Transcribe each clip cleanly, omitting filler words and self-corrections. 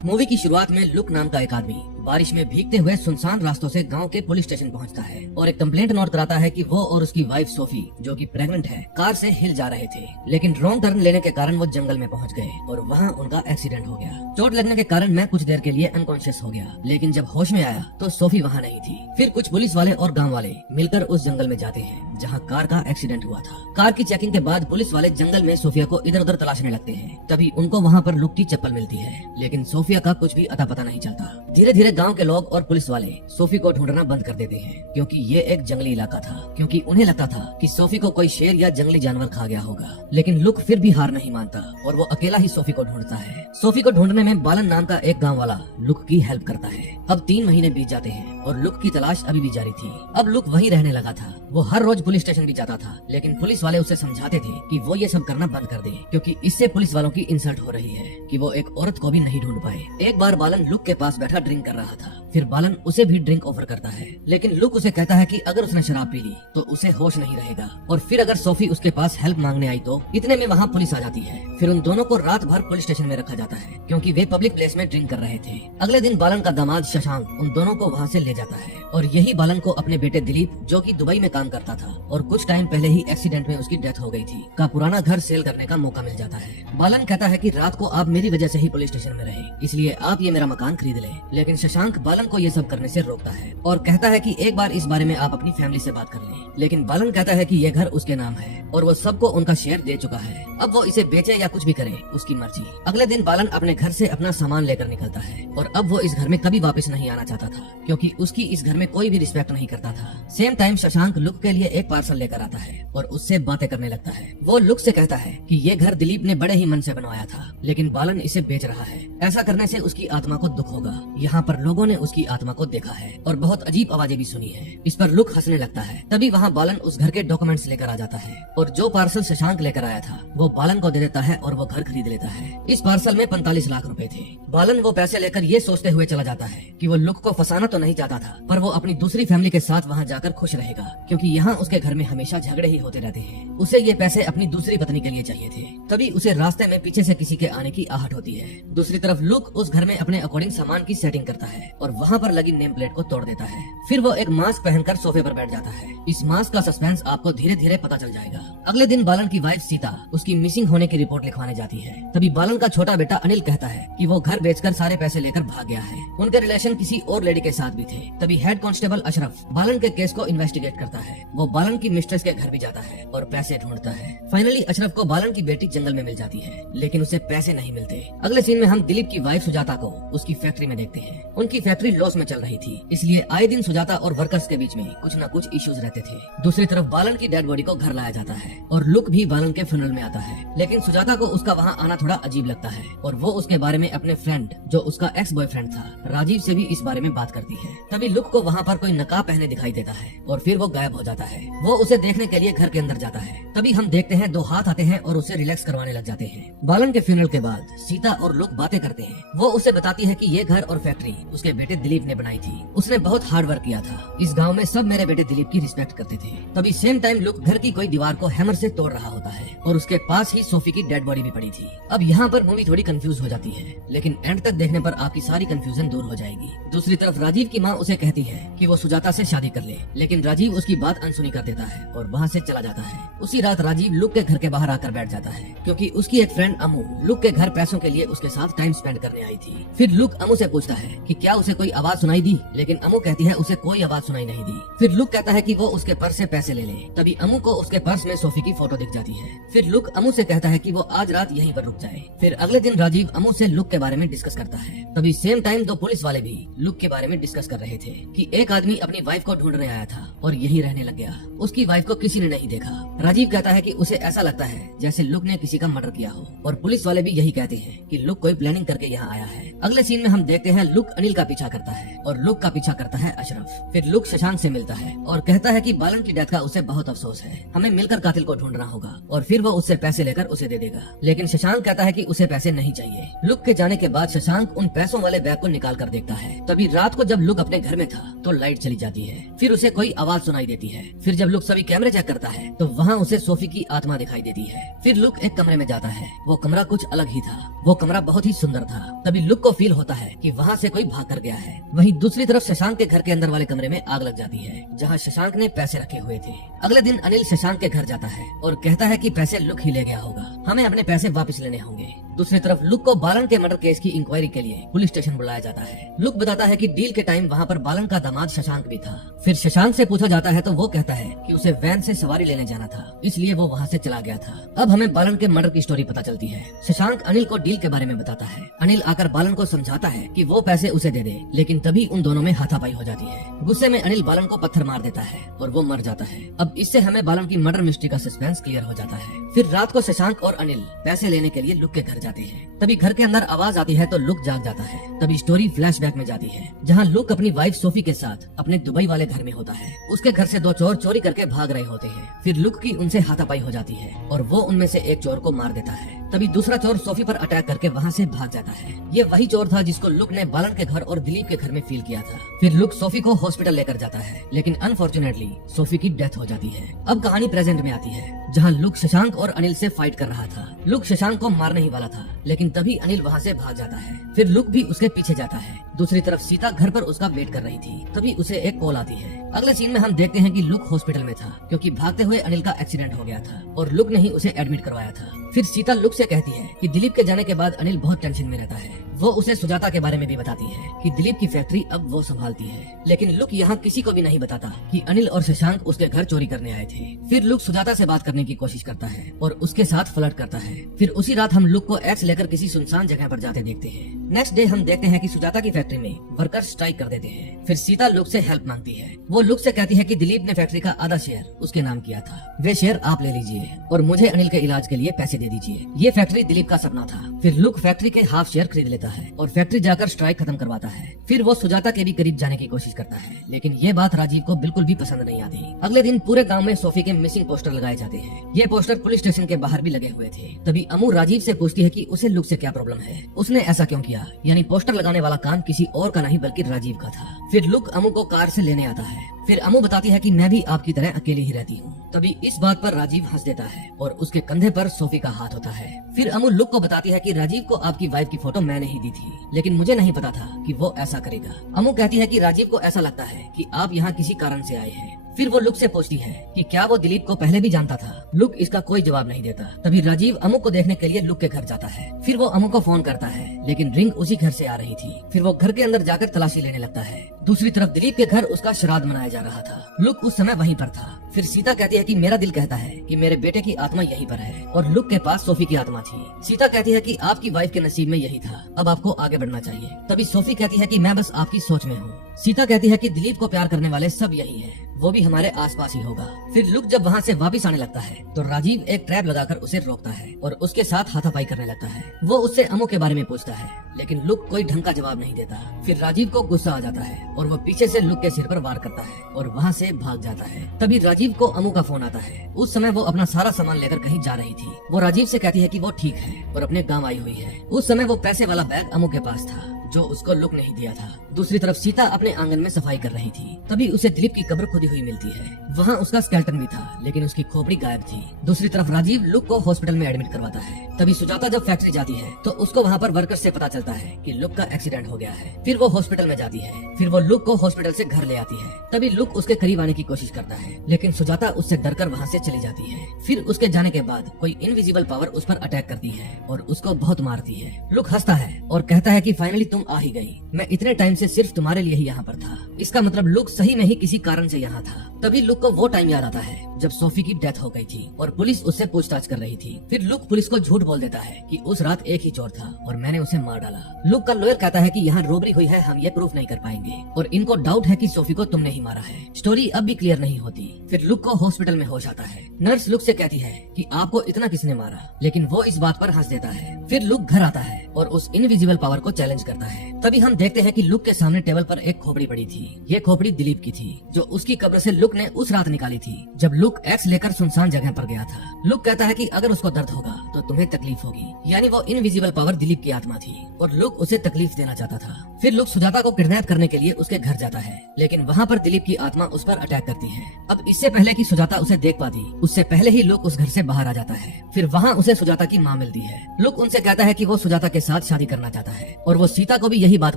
Movie की शुरुआत में लुक नाम का एक आदमी बारिश में भीगते हुए सुनसान रास्तों से गांव के पुलिस स्टेशन पहुंचता है और एक कंप्लेंट नोट कराता है कि वो और उसकी वाइफ सोफी, जो कि प्रेग्नेंट है, कार से हिल जा रहे थे, लेकिन रॉन्ग टर्न लेने के कारण वो जंगल में पहुंच गए और वहां उनका एक्सीडेंट हो गया। चोट लगने के कारण मैं कुछ देर के लिए अनकॉन्शियस हो गया, लेकिन जब होश में आया तो सोफी वहाँ नहीं थी। फिर कुछ पुलिस वाले और गाँव वाले मिलकर उस जंगल में जाते हैं जहाँ कार का एक्सीडेंट हुआ था। कार की चेकिंग के बाद पुलिस वाले जंगल में सोफिया को इधर उधर तलाशने लगते हैं। तभी उनको वहाँ पर लुक की चप्पल मिलती है, लेकिन सोफिया का कुछ भी अता पता नहीं चलता। धीरे धीरे गांव के लोग और पुलिस वाले सोफी को ढूंढना बंद कर देते हैं, क्योंकि ये एक जंगली इलाका था। क्योंकि उन्हें लगता था कि सोफी को कोई शेर या जंगली जानवर खा गया होगा, लेकिन लुक फिर भी हार नहीं मानता और वो अकेला ही सोफी को ढूंढता है। सोफी को ढूंढने में बालन नाम का एक गाँव वाला लुक की हेल्प करता है। अब 3 महीने बीत जाते हैं और लुक की तलाश अभी भी जारी थी। अब लुक वहीं रहने लगा था। वो हर रोज पुलिस स्टेशन भी जाता था, लेकिन पुलिस वाले उसे समझाते थे कि वो ये सब करना बंद कर दे, क्योंकि इससे पुलिस वालों की इंसल्ट हो रही है कि वो एक औरत को भी नहीं ढूंढ पाए। एक बार बालन लुक के पास बैठा ड्रिंक कर रहा था। फिर बालन उसे भी ड्रिंक ऑफर करता है, लेकिन लुक उसे कहता है कि अगर उसने शराब पी ली तो उसे होश नहीं रहेगा। और फिर अगर सोफी उसके पास हेल्प मांगने आई तो इतने में वहाँ पुलिस आ जाती है। फिर उन दोनों को रात भर पुलिस स्टेशन में रखा जाता है, क्योंकि वे पब्लिक प्लेस में ड्रिंक कर रहे थे। अगले दिन बालन का दामाद शशांक उन दोनों को वहाँ से ले जाता है और यही बालन को अपने बेटे दिलीप, जो कि दुबई में काम करता था और कुछ टाइम पहले ही एक्सीडेंट में उसकी डेथ हो गई थी, का पुराना घर सेल करने का मौका मिल जाता है। बालन कहता है कि रात को आप मेरी वजह से ही पुलिस स्टेशन में रहे, इसलिए आप ये मेरा मकान खरीद लें। लेकिन शशांक बालन को ये सब करने से रोकता है और कहता है कि एक बार इस बारे में आप अपनी फैमिली से बात कर लें। लेकिन बालन कहता है कि ये घर उसके नाम है और वो सबको उनका शेयर दे चुका है। अब वो इसे बेचे या कुछ भी करे, उसकी मर्जी। अगले दिन बालन अपने घर से अपना सामान लेकर निकलता है और अब वो इस घर में कभी वापस नहीं आना चाहता था, क्योंकि उसकी इस घर में कोई भी रिस्पेक्ट नहीं करता था। सेम टाइम शशांक लुक के लिए एक पार्सल लेकर आता है और उससे बातें करने लगता है। वो लुक से कहता है कि ये घर दिलीप ने बड़े ही मन से बनवाया था, लेकिन बालन इसे बेच रहा है। ऐसा करने से उसकी आत्मा को दुख होगा। यहाँ पर लोगों ने उसकी आत्मा को देखा है और बहुत अजीब आवाजें भी सुनी है। इस पर लुक हंसने लगता है। तभी वहाँ बालन उस घर के डॉक्यूमेंट्स लेकर आ जाता है और जो पार्सल शशांक लेकर आया था वो बालन को दे देता है और वो घर खरीद लेता है। इस पार्सल में 45 लाख रुपए थे। बालन वो पैसे लेकर ये सोचते हुए चला जाता है कि वो लुक को फंसाना तो नहीं चाहता था, पर वो अपनी दूसरी फैमिली के साथ वहाँ जाकर खुश रहेगा, क्योंकि यहाँ उसके घर में हमेशा झगड़े ही होते रहते हैं। उसे ये पैसे अपनी दूसरी पत्नी के लिए चाहिए थे। तभी उसे रास्ते में पीछे से किसी के आने की आहट होती है। दूसरी तरफ लुक उस घर में अपने अकॉर्डिंग सामान की सेटिंग करता है और वहाँ पर लगी नेम प्लेट को तोड़ देता है। फिर वो एक मास्क पहनकर सोफे पर बैठ जाता है। इस मास्क का सस्पेंस आपको धीरे धीरे पता चल जाएगा। अगले दिन बालन की वाइफ सीता उसकी मिसिंग होने की रिपोर्ट लिखवाने जाती है। तभी बालन का छोटा बेटा अनिल कहता है कि वो घर बेचकर सारे पैसे लेकर भाग गया है। उनके रिलेशन किसी और लेडी के साथ भी थे। तभी हेड कांस्टेबल अशरफ बालन के केस को इन्वेस्टिगेट करता है। वो बालन की मिस्ट्रेस के घर भी जाता है और पैसे ढूंढता है। फाइनली अशरफ को बालन की बेटी जंगल में मिल जाती है, लेकिन उसे पैसे नहीं मिलते। अगले सीन में हम दिलीप की वाइफ सुजाता को उसकी फैक्ट्री में देखते हैं। उनकी फैक्ट्री लॉस में चल रही थी, इसलिए आए दिन सुजाता और वर्कर्स के बीच में कुछ न कुछ इश्यूज रहते थे। दूसरी तरफ बालन की डेड बॉडी को घर लाया जाता है और लुक भी बालन के फ्यूनरल में आता है, लेकिन सुजाता को उसका वहाँ आना थोड़ा अजीब लगता है और वो उसके बारे में अपने फ्रेंड, जो उसका एक्स बॉयफ्रेंड था, राजीव से भी इस बारे में बात करती है। तभी लुक को वहाँ पर कोई नकाब पहने दिखाई देता है और फिर वो गायब हो जाता है। वो उसे देखने के लिए घर के अंदर जाता है। तभी हम देखते हैं 2 हाथ आते हैं और उसे रिलैक्स करवाने लग जाते हैं। बालन के फ्यूनरल के बाद सीता और लुक बातें करते हैं। वो उसे बताती है कि ये घर और फैक्ट्री उसके बेटे दिलीप ने बनाई थी। उसने बहुत हार्ड वर्क किया था। इस गाँव में सब मेरे बेटे दिलीप की रिस्पेक्ट करते थे। तभी सेम टाइम लुक घर की कोई दीवार को हैमर से तोड़ रहा होता है और उसके पास ही सोफी की डेड बॉडी भी पड़ी थी। अब यहाँ पर मूवी थोड़ी कंफ्यूज हो जाती है, लेकिन एंड तक देखने पर आपकी सारी कंफ्यूजन दूर हो जाएगी। दूसरी तरफ राजीव की माँ उसे कहती है कि वो सुजाता से शादी कर ले, लेकिन राजीव उसकी बात अनसुनी कर देता है और वहाँ से चला जाता है। उसी रात राजीव लुक के घर के बाहर आकर बैठ जाता है, क्योंकि उसकी एक फ्रेंड अमू लुक के घर पैसों के लिए उसके साथ टाइम स्पेंड करने आई थी। फिर लुक अमू से पूछता है कि क्या उसे कोई आवाज सुनाई दी, लेकिन अमू कहती है उसे कोई आवाज सुनाई नहीं दी। फिर लुक कहता है कि वो उसके पर्स से पैसे ले ले। तभी अमू को उसके पर्स में सोफी की फोटो दिख जाती है। फिर लुक अमू से कहता है कि वो आज रात यहीं पर रुक जाए। फिर अगले दिन राजीव अमू से लुक के बारे में डिस्कस करता है। तभी सेम टाइम 2 पुलिस वाले भी लुक के बारे में डिस्कस कर रहे थे कि एक आदमी अपनी वाइफ को ढूंढने आया था और यहीं रहने लग गया। उसकी वाइफ को किसी ने नहीं देखा। राजीव कहता है कि उसे ऐसा लगता है जैसे लुक ने किसी का मर्डर किया हो, और पुलिस वाले भी यही कहते हैं कि लुक कोई प्लानिंग करके यहाँ आया है। अगले सीन में हम देखते हैं लुक अनिल का पीछा करता है और लुक का पीछा करता है अशरफ। फिर लुक शशांक से मिलता है और कहता है कि बालन की डेथ का उसे बहुत अफसोस है। हमें मिलकर कातिल को ढूंढना होगा और फिर वो उससे पैसे लेकर उसे दे देगा। लेकिन शशांक कहता है कि उसे पैसे नहीं चाहिए। लुक के जाने के बाद शशांक उन पैसों वाले बैग को निकाल कर देखता है। तभी रात को जब लुक अपने घर में था तो लाइट चली जाती है। फिर उसे कोई आवाज सुनाई देती है। फिर जब लुक सभी कैमरे चेक करता है तो वहाँ उसे सोफी की आत्मा दिखाई देती है। फिर लुक एक कमरे में जाता है। वो कमरा कुछ अलग ही था। वो कमरा बहुत ही सुंदर था। तभी लुक को फील होता है कि वहाँ से कोई भाग कर गया है। वहीं दूसरी तरफ शशांक के घर के अंदर वाले कमरे में आग लग जाती है, जहाँ शशांक ने पैसे रखे हुए थे। अगले दिन अनिल शशांक के घर जाता है और कहता है कि पैसे लुक ही ले गया होगा, हमें अपने पैसे वापस लेने होंगे। दूसरी तरफ लुक को बालन के मर्डर केस की इंक्वायरी के लिए पुलिस स्टेशन बुलाया जाता है। लुक बताता है कि डील के टाइम वहाँ पर बालन का दामाद शशांक भी था। फिर शशांक से पूछा जाता है तो वो कहता है कि उसे वैन से सवारी लेने जाना था, इसलिए वो वहाँ से चला गया था। अब हमें बालन के मर्डर की स्टोरी पता चलती है। शशांक अनिल को डील के बारे में बताता है। अनिल आकर बालन को समझाता है कि वो पैसे उसे दे दे, लेकिन तभी उन दोनों में हाथापाई हो जाती है। गुस्से में अनिल बालन को पत्थर मार देता है और वो मर जाता है। अब इससे हमें बालन की मर्डर मिस्ट्री का सस्पेंस क्लियर हो जाता है। फिर रात को शशांक और अनिल पैसे लेने के लिए लुक के घर जाते हैं। तभी घर के अंदर आवाज आती है तो लुक जाग जाता है। तभी स्टोरी फ्लैशबैक में जाती है, जहाँ लुक अपनी वाइफ सोफी के साथ अपने दुबई वाले घर में होता है। उसके घर से दो चोर चोरी करके भाग रहे होते हैं। फिर लुक की उनसे हाथापाई हो जाती है और वो उनमें से एक चोर को मार देता है। तभी दूसरा चोर सोफी पर अटैक करके वहाँ से भाग जाता है। ये वही चोर था जिसको लुक ने बालन के घर और दिलीप के घर में फील किया था। फिर लुक सोफी को हॉस्पिटल लेकर जाता है, लेकिन अनफॉर्चुनेटली सोफी की डेथ हो जाती है। अब कहानी प्रेजेंट में आती है, जहाँ लुक शशांक और अनिल से फाइट कर रहा था। लुक शशांक को मारने ही वाला था, लेकिन तभी अनिल वहाँ से भाग जाता है। फिर लुक भी उसके पीछे जाता है। दूसरी तरफ सीता घर पर उसका वेट कर रही थी। तभी उसे एक कॉल आती है। अगले सीन में हम देखते हैं कि लुक हॉस्पिटल में था, क्योंकि भागते हुए अनिल का एक्सीडेंट हो गया था और लुक ने ही उसे एडमिट करवाया था। फिर सीता लुक से कहती है कि दिलीप के जाने के बाद अनिल बहुत टेंशन में रहता है। वो उसे सुजाता के बारे में भी बताती है कि दिलीप की फैक्ट्री अब वो संभालती है, लेकिन लुक यहाँ किसी को भी नहीं बताता कि अनिल और शशांक उसके घर चोरी करने आए थे। फिर लुक सुजाता से बात करने की कोशिश करता है और उसके साथ फ्लर्ट करता है। फिर उसी रात हम लुक को एक्स लेकर किसी सुनसान जगह पर जाते देखते हैं। नेक्स्ट डे हम देखते हैं कि सुजाता की फैक्ट्री में वर्कर्स स्ट्राइक कर देते हैं। फिर सीता लुक से हेल्प मांगती है। वो लुक से कहती है कि दिलीप ने फैक्ट्री का आधा शेयर उसके नाम किया था, वे शेयर आप ले लीजिए और मुझे अनिल के इलाज के लिए पैसे दे दीजिए। ये फैक्ट्री दिलीप का सपना था। फिर लुक फैक्ट्री के हाफ शेयर खरीद लेता है और फैक्ट्री जाकर स्ट्राइक खत्म करवाता है। फिर वो सुजाता के भी करीब जाने की कोशिश करता है, लेकिन ये बात राजीव को बिल्कुल भी पसंद नहीं आती। अगले दिन पूरे गांव में सोफी के मिसिंग पोस्टर लगाए जाते हैं। ये पोस्टर पुलिस स्टेशन के बाहर भी लगे हुए थे। तभी अमू राजीव से पूछती है कि उसे लुक से क्या प्रॉब्लम है, उसने ऐसा क्यों किया। यानी पोस्टर लगाने वाला काम किसी और का नहीं बल्कि राजीव का था। फिर लुक अमू को कार से लेने आता है। फिर अमू बताती है कि मैं भी आपकी तरह अकेली ही रहती हूँ। तभी इस बात पर राजीव हंस देता है और उसके कंधे पर सोफी का हाथ होता है। फिर अमू लुक को बताती है कि राजीव को आपकी वाइफ की फोटो मैंने ही दी थी, लेकिन मुझे नहीं पता था कि वो ऐसा करेगा। अमू कहती है कि राजीव को ऐसा लगता है कि आप यहाँ किसी कारण से आए हैं। फिर वो लुक से पूछती है कि क्या वो दिलीप को पहले भी जानता था। लुक इसका कोई जवाब नहीं देता। तभी राजीव अमू को देखने के लिए लुक के घर जाता है। फिर वो अमू को फोन करता है, लेकिन रिंग उसी घर से आ रही थी। फिर वो घर के अंदर जाकर तलाशी लेने लगता है। दूसरी तरफ दिलीप के घर उसका श्राद्ध मनाया जा रहा था। लुक उस समय वहीं पर था। फिर सीता कहती है कि मेरा दिल कहता है कि मेरे बेटे की आत्मा यहीं पर है, और लुक के पास सोफी की आत्मा थी। सीता कहती है कि आपकी वाइफ के नसीब में यही था, अब आपको आगे बढ़ना चाहिए। तभी सोफी कहती है कि मैं बस आपकी सोच में हूँ। सीता कहती है कि दिलीप को प्यार करने वाले सब यही है, वो भी हमारे आसपास ही होगा। फिर लुक जब वहाँ से वापस आने लगता है तो राजीव एक ट्रैप लगाकर उसे रोकता है और उसके साथ हाथापाई करने लगता है। वो उससे अमू के बारे में पूछता है, लेकिन लुक कोई ढंग का जवाब नहीं देता। फिर राजीव को गुस्सा आ जाता है और वो पीछे से लुक के सिर पर वार करता है और वहाँ से भाग जाता है। तभी राजीव को अमू का फोन आता है। उस समय वो अपना सारा सामान लेकर कहीं जा रही थी। वो राजीव से कहती है कि वो ठीक है और अपने गाँव आई हुई है। उस समय वो पैसे वाला बैग अमू के पास था जो उसको लुक नहीं दिया था। दूसरी तरफ सीता अपने आंगन में सफाई कर रही थी। तभी उसे दिलीप की कब्र खुदी हुई मिलती है। वहाँ उसका स्केलेटन भी था, लेकिन उसकी खोपड़ी गायब थी। दूसरी तरफ राजीव लुक को हॉस्पिटल में एडमिट करवाता है। तभी सुजाता जब फैक्ट्री जाती है तो उसको वहाँ पर वर्कर से पता चलता है कि लुक का एक्सीडेंट हो गया है। फिर वो हॉस्पिटल में जाती है। फिर वो लुक को हॉस्पिटल से घर ले आती है। तभी लुक उसके करीब आने की कोशिश करता है, लेकिन सुजाता उससे डरकर वहाँ से चली जाती है। फिर उसके जाने के बाद कोई इनविजिबल पावर उस पर अटैक करती है और उसको बहुत मारती है। लुक हंसता है और कहता है कि फाइनली तुम आ ही गई। मैं इतने टाइम से सिर्फ तुम्हारे लिए ही यहाँ पर था। इसका मतलब लुक सही में ही किसी कारण से यहाँ था। तभी लुक को वो टाइम याद आता है जब सोफी की डेथ हो गई थी और पुलिस उससे पूछताछ कर रही थी। फिर लुक पुलिस को झूठ बोल देता है कि उस रात एक ही चोर था और मैंने उसे मार डाला। लुक का लॉयर कहता है कि यहाँ रोबरी हुई है, हम ये प्रूफ नहीं कर पाएंगे और इनको डाउट है कि सोफी को तुमने ही मारा है। स्टोरी अब भी क्लियर नहीं होती। फिर लुक को हॉस्पिटल में होश आता है। नर्स लुक से कहती है कि आपको इतना किसने मारा, लेकिन वो इस बात पर हंस देता है। फिर लुक घर आता है और उस इनविजिबल पावर को चैलेंज करता है। तभी हम देखते हैं कि लुक के सामने टेबल पर एक खोपड़ी पड़ी थी। ये खोपड़ी दिलीप की थी, जो उसकी कब्र से लुक ने उस रात निकाली थी जब लुक एक्स लेकर सुनसान जगह पर गया था। लुक कहता है कि अगर उसको दर्द होगा तो तुम्हें तकलीफ होगी, यानी वो इनविजिबल पावर दिलीप की आत्मा थी और लुक उसे तकलीफ देना चाहता था। फिर लुक सुजाता को किडनैप करने के लिए उसके घर जाता है, लेकिन वहाँ पर दिलीप की आत्मा उस पर अटैक करती है। अब इससे पहले कि सुजाता उसे देख पाती, उससे पहले ही लुक उस घर से बाहर आ जाता है। फिर वहाँ उसे सुजाता की माँ मिलती है। लुक उनसे कहता है कि वो सुजाता के साथ शादी करना चाहता है और वो सीता को भी यही बात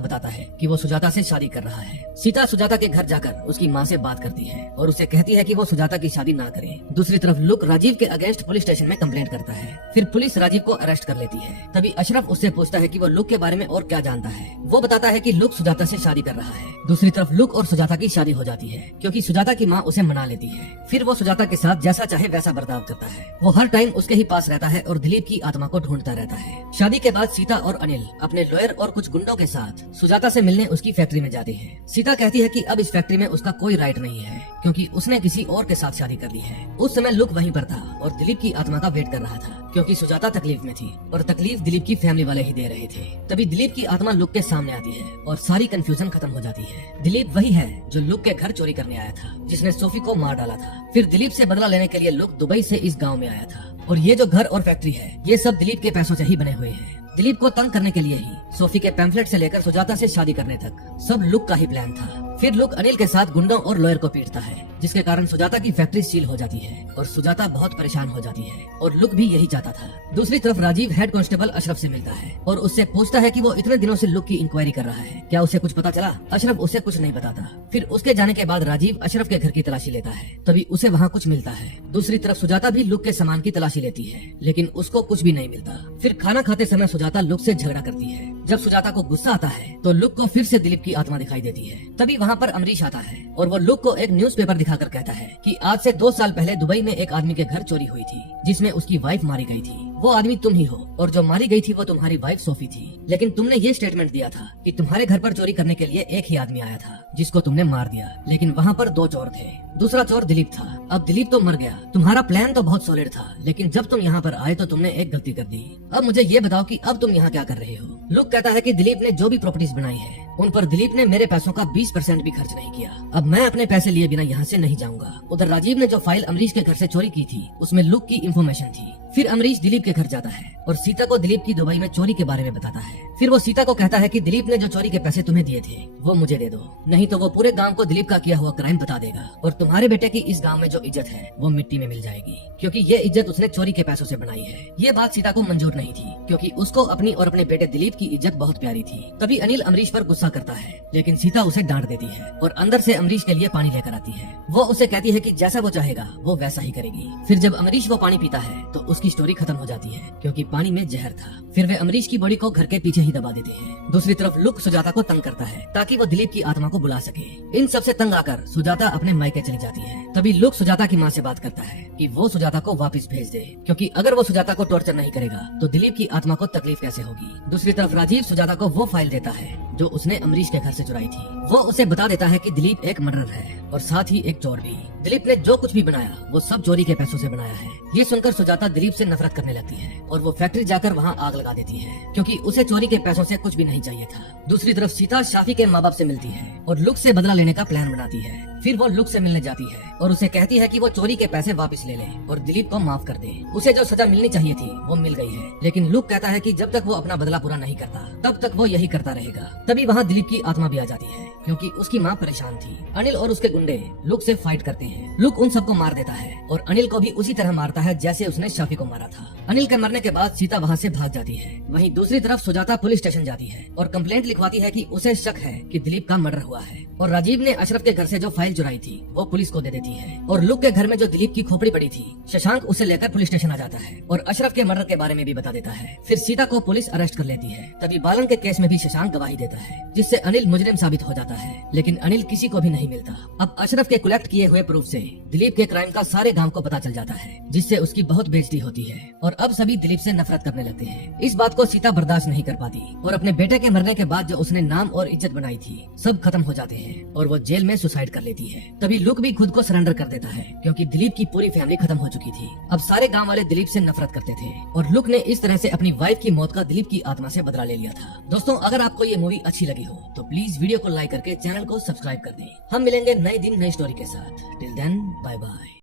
बताता है कि वो सुजाता से शादी कर रहा है। सीता सुजाता के घर जाकर उसकी माँ से बात करती है और उसे कहती है कि वो सुजाता की शादी ना करे। दूसरी तरफ लुक राजीव के अगेंस्ट पुलिस स्टेशन में कंप्लेंट करता है। फिर पुलिस राजीव को अरेस्ट कर लेती है। तभी अशरफ उससे पूछता है कि वो लुक के बारे में और क्या जानता है। वो बताता है कि लुक सुजाता से शादी कर रहा है। दूसरी तरफ लुक और सुजाता की शादी हो जाती है क्योंकि सुजाता की माँ उसे मना लेती है। फिर वो सुजाता के साथ जैसा चाहे वैसा बर्ताव करता है। वो हर टाइम उसके ही पास रहता है और दिलीप की आत्मा को ढूंढता रहता है। शादी के बाद सीता और अनिल अपने लॉयर और कुछ गुंडों के साथ सुजाता से मिलने उसकी फैक्ट्री में जाते हैं। सीता कहती है कि अब इस फैक्ट्री में उसका कोई राइट नहीं है क्योंकि उसने किसी और के साथ शादी कर ली है। उस समय लुक वहीं पर था और दिलीप की आत्मा का वेट कर रहा था क्योंकि सुजाता तकलीफ में थी और तकलीफ दिलीप की फैमिली वाले ही दे रहे थे। तभी दिलीप की आत्मा लुक के सामने आती है और सारी कंफ्यूजन खत्म हो जाती है। दिलीप वही है जो लुक के घर चोरी करने आया था, जिसने सोफी को मार डाला था। फिर दिलीप से बदला लेने के लिए लुक दुबई से इस गाँव में आया था और ये जो घर और फैक्ट्री है ये सब दिलीप के पैसों से ही बने हुए हैं। दिलीप को तंग करने के लिए ही सोफी के पैम्फलेट से लेकर सुजाता से शादी करने तक सब लुक का ही प्लान था। फिर लुक अनिल के साथ गुंडों और लॉयर को पीटता है, जिसके कारण सुजाता की फैक्ट्री सील हो जाती है और सुजाता बहुत परेशान हो जाती है और लुक भी यही चाहता था। दूसरी तरफ राजीव हेड कांस्टेबल अशरफ से मिलता है और उससे पूछता है कि वो इतने दिनों से लुक की इंक्वायरी कर रहा है, क्या उसे कुछ पता चला? अशरफ उसे कुछ नहीं बताता। फिर उसके जाने के बाद राजीव अशरफ के घर की तलाशी लेता है, तभी उसे वहाँ कुछ मिलता है। दूसरी तरफ सुजाता भी लुक के सामान की तलाशी लेती है, लेकिन उसको कुछ भी नहीं मिलता। फिर खाना खाते समय सुजाता लुक से झगड़ा करती है। जब सुजाता को गुस्सा आता है तो लुक को फिर से दिलीप की आत्मा दिखाई देती है। तभी वहाँ पर अमरीश आता है और वो लुक को एक न्यूज़पेपर दिखाकर कहता है कि आज से 2 साल पहले दुबई में एक आदमी के घर चोरी हुई थी जिसमें उसकी वाइफ मारी गई थी। वो आदमी तुम ही हो और जो मारी गई थी वो तुम्हारी वाइफ सोफी थी, लेकिन तुमने ये स्टेटमेंट दिया था कि तुम्हारे घर पर चोरी करने के लिए एक ही आदमी आया था जिसको तुमने मार दिया, लेकिन वहाँ पर 2 चोर थे। दूसरा चोर दिलीप था। अब दिलीप तो मर गया। तुम्हारा प्लान तो बहुत सॉलिड था, लेकिन जब तुम यहाँ पर आए तो तुमने एक गलती कर दी। अब मुझे ये बताओ कि अब तुम यहाँ क्या कर रहे हो? लुक कहता है कि दिलीप ने जो भी प्रॉपर्टीज बनाई है उन पर दिलीप ने मेरे पैसों का 20% भी खर्च नहीं किया। अब मैं अपने पैसे लिए बिना यहाँ से नहीं जाऊंगा। उधर राजीव ने जो फाइल अमरीश के घर से चोरी की थी उसमें लुक की इंफॉर्मेशन थी। फिर अमरीश दिलीप के घर जाता है और सीता को दिलीप की दुबई में चोरी के बारे में बताता है। फिर वो सीता को कहता है कि दिलीप ने जो चोरी के पैसे तुम्हें दिए थे वो मुझे दे दो, नहीं तो वो पूरे गांव को दिलीप का किया हुआ क्राइम बता देगा और तुम्हारे बेटे की इस गांव में जो इज्जत है वो मिट्टी में मिल जाएगी, क्योंकि ये इज्जत उसने चोरी के पैसों से बनाई है। ये बात सीता को मंजूर नहीं थी क्योंकि उसको अपनी और अपने बेटे दिलीप की इज्जत बहुत प्यारी थी। तभी अनिल अमरीश पर गुस्सा करता है, लेकिन सीता उसे डांट देती है और अंदर से अमरीश के लिए पानी लेकर आती है। वो उसे कहती है कि जैसा वो चाहेगा वो वैसा ही करेगी। फिर जब अमरीश वो पानी पीता है तो उसकी स्टोरी खत्म हो जाती है क्योंकि पानी में जहर था। फिर वे अमरीश की बॉडी को घर के पीछे ही दबा देते हैं। दूसरी तरफ लुक सुजाता को तंग करता है ताकि वो दिलीप की आत्मा को बुला सके। इन सब से तंग आकर सुजाता अपने मायके चली जाती है। तभी लुक सुजाता की माँ से बात करता है कि वो सुजाता को वापस भेज दे, क्योंकि अगर वो सुजाता को टॉर्चर नहीं करेगा तो दिलीप की आत्मा को तकलीफ कैसे होगी। दूसरी तरफ राजीव सुजाता को वो फाइल देता है जो उसने अमरीश के घर से चुराई थी। वो उसे बता देता है कि दिलीप एक मर्डरर है और साथ ही एक चोर भी। दिलीप ने जो कुछ भी बनाया वो सब चोरी के पैसों से बनाया है। ये सुनकर सुजाता दिलीप से नफरत करने लगती है और वो फैक्ट्री जाकर वहाँ आग लगा देती है क्योंकि उसे चोरी के पैसों से कुछ भी नहीं चाहिए था। दूसरी तरफ सीता शाफी के माँ बाप से मिलती है और लुक से बदला लेने का प्लान बनाती है। फिर वो लुक से मिलने जाती है और उसे कहती है कि वो चोरी के पैसे वापस ले ले और दिलीप को माफ कर दे। उसे जो सजा मिलनी चाहिए थी वो मिल गई है, लेकिन लुक कहता है कि जब तक वो अपना बदला पूरा नहीं करता तब तक वो यही करता रहेगा। तभी वहाँ दिलीप की आत्मा भी आ जाती है क्योंकि उसकी माँ परेशान थी। अनिल और उसके गुंडे लुक से फाइट करते हैं। लुक उन सबको मार देता है और अनिल को भी उसी तरह मारता है जैसे उसने शाफी को मारा था। अनिल के मरने के बाद सीता वहाँ से भाग जाती है। वहीं दूसरी तरफ सुजाता पुलिस स्टेशन जाती है और कंप्लेंट लिखवाती है कि उसे शक है कि दिलीप का मर्डर हुआ है और राजीव ने अशरफ के घर से जो फाइल चुराई थी वो पुलिस को दे देती है। और लुक के घर में जो दिलीप की खोपड़ी पड़ी थी शशांक उसे लेकर पुलिस स्टेशन आ जाता है और अशरफ के मर्डर के बारे में भी बता देता है। फिर सीता को पुलिस अरेस्ट कर लेती है। तभी बालन के केस में भी शशांक गवाही देता है जिससे अनिल मुजरिम साबित हो जाता है, लेकिन अनिल किसी को भी नहीं मिलता। अब अशरफ के कलेक्ट किए हुए प्रूफ से दिलीप के क्राइम का सारे गांव को पता चल जाता है, जिससे उसकी बहुत बेइज्जती होती है और अब सभी दिलीप से नफरत करने लगते हैं। इस बात को सीता बर्दाश्त नहीं कर पाती और अपने बेटे के मरने के बाद जो उसने नाम और इज्जत बनाई थी सब खत्म हो जाते हैं। हैं और वो जेल में सुसाइड कर लेती है। तभी लुक भी खुद को सरेंडर कर देता है क्योंकि दिलीप की पूरी फैमिली खत्म हो चुकी थी। अब सारे गांव वाले दिलीप से नफरत करते थे और लुक ने इस तरह से अपनी वाइफ की मौत का दिलीप की आत्मा से बदला ले लिया था। दोस्तों, अगर आपको ये मूवी अच्छी लगी हो तो प्लीज वीडियो को लाइक करके चैनल को सब्सक्राइब कर दें। हम मिलेंगे नए दिन नई स्टोरी के साथ। Till then, bye bye.